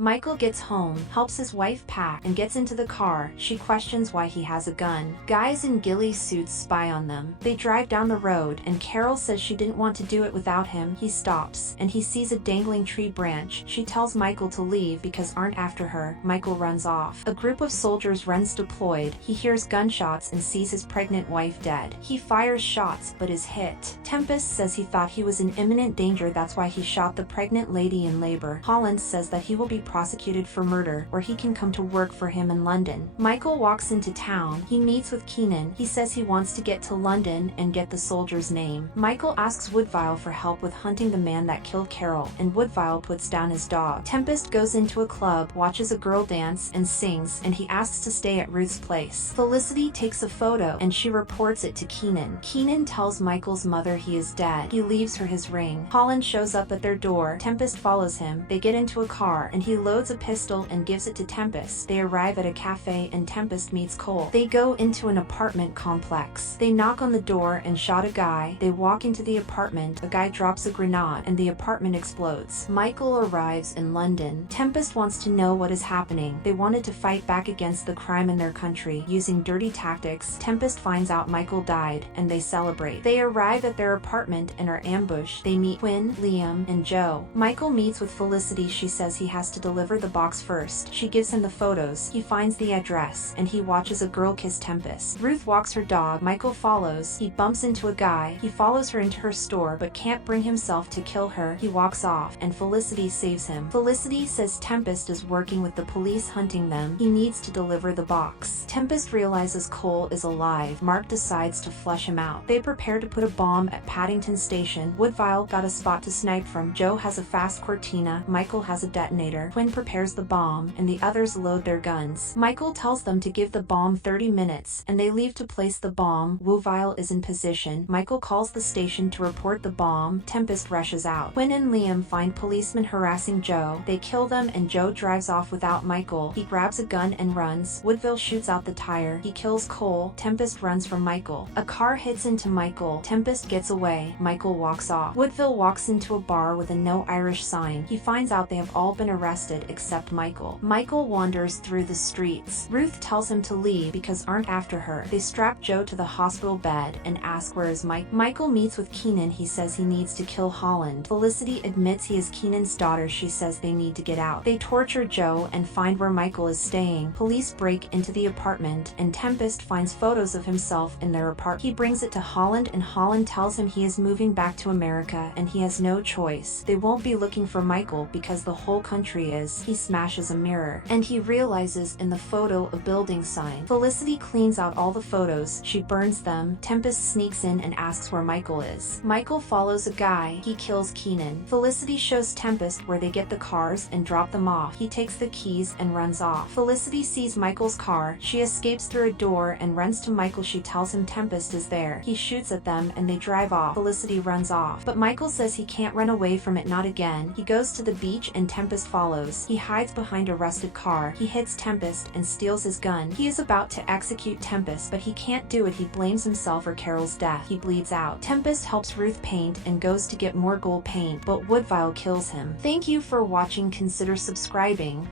Michael gets home, helps his wife pack, and gets into the car. She questions why he has a gun. Guys in ghillie suits spy on them. They drive down the road, and Carol says she didn't want to do it without him. He stops, and he sees a dangling tree branch. She tells Michael to leave because aren't after her. Michael runs off. A group of soldiers runs deployed. He hears gunshots and sees his pregnant wife dead. He fires shots, but is hit. Tempest says he thought he was in imminent danger, that's why he shot the pregnant lady in labor. Holland says that he will be prosecuted for murder, or he can come to work for him in London. Michael walks into town. He meets with Keenan. He says he wants to get to London and get the soldier's name. Michael asks Woodville for help with hunting the man that killed Carol, and Woodville puts down his dog. Tempest goes into a club, watches a girl dance, and sings, and he asks to stay at Ruth's place. Felicity takes a photo, and she reports it to Keenan. Keenan tells Michael's mother he is dead. He leaves her his ring. Holland shows up at their door. Tempest follows him. They get into a car, and he loads a pistol and gives it to Tempest. They arrive at a cafe, and Tempest meets Cole. They go into an apartment complex. They knock on the door and shot a guy. They walk into the apartment. A guy drops a grenade, and the apartment explodes. Michael arrives in London. Tempest wants to know what is happening. They wanted to fight back against the crime in their country using dirty tactics. Tempest finds out Michael died, and they celebrate. They arrive at their apartment and are ambushed. They meet Quinn, Liam, and Joe. Michael meets with Felicity. She says he has to deliver the box first. She gives him the photos. He finds the address, and he watches a girl kiss Tempest. Ruth walks her dog. Michael follows. He bumps into a guy. He follows her into her store, but can't bring himself to kill her. He walks off, and Felicity saves him. Felicity says Tempest is working with the police hunting them. He needs to deliver the box. Tempest realizes Cole is alive. Mark decides to flush him out. They prepare to put a bomb at Paddington Station. Woodville got a spot to snipe from. Joe has a fast Cortina. Michael has a detonator. Quinn prepares the bomb, and the others load their guns. Michael tells them to give the bomb 30 minutes, and they leave to place the bomb. Woodville is in position. Michael calls the station to report the bomb. Tempest rushes out. Quinn and Liam find policemen harassing Joe. They kill them, and Joe drives off without Michael. He grabs a gun and runs. Woodville shoots out the tire. He kills Cole. Tempest runs from Michael. A car hits into Michael. Tempest gets away. Michael walks off. Woodville walks into a bar with a no Irish sign. He finds out they have all been arrested except Michael. Michael wanders through the streets. Ruth tells him to leave because aren't after her. They strap Joe to the hospital bed and ask where is Mike. Michael meets with Keenan. He says he needs to kill Holland. Felicity admits he is Keenan's daughter. She says they need to get out. They torture Joe and find where Michael is staying. Police break into the apartment, and Tempest finds photos of himself in their apartment. He brings it to Holland, and Holland tells him he is moving back to America and he has no choice. They won't be looking for Michael because the whole country is. He smashes a mirror, and he realizes in the photo a building sign. Felicity cleans out all the photos. She burns them. Tempest sneaks in and asks where Michael is. Michael follows a guy. He kills Keenan. Felicity shows Tempest where they get the cars and drop them off. He takes the keys and runs off. Felicity sees Michael's car. She escapes through a door and runs to Michael. She tells him Tempest is there. He shoots at them and they drive off. Felicity runs off, but Michael says he can't run away from it, not again. He goes to the beach and Tempest follows. He hides behind a rusted car. He hits Tempest and steals his gun. He is about to execute Tempest, but he can't do it. He blames himself for Carol's death. He bleeds out. Tempest helps Ruth paint and goes to get more gold paint, but Woodville kills him. Thank you for watching. Consider subscribing.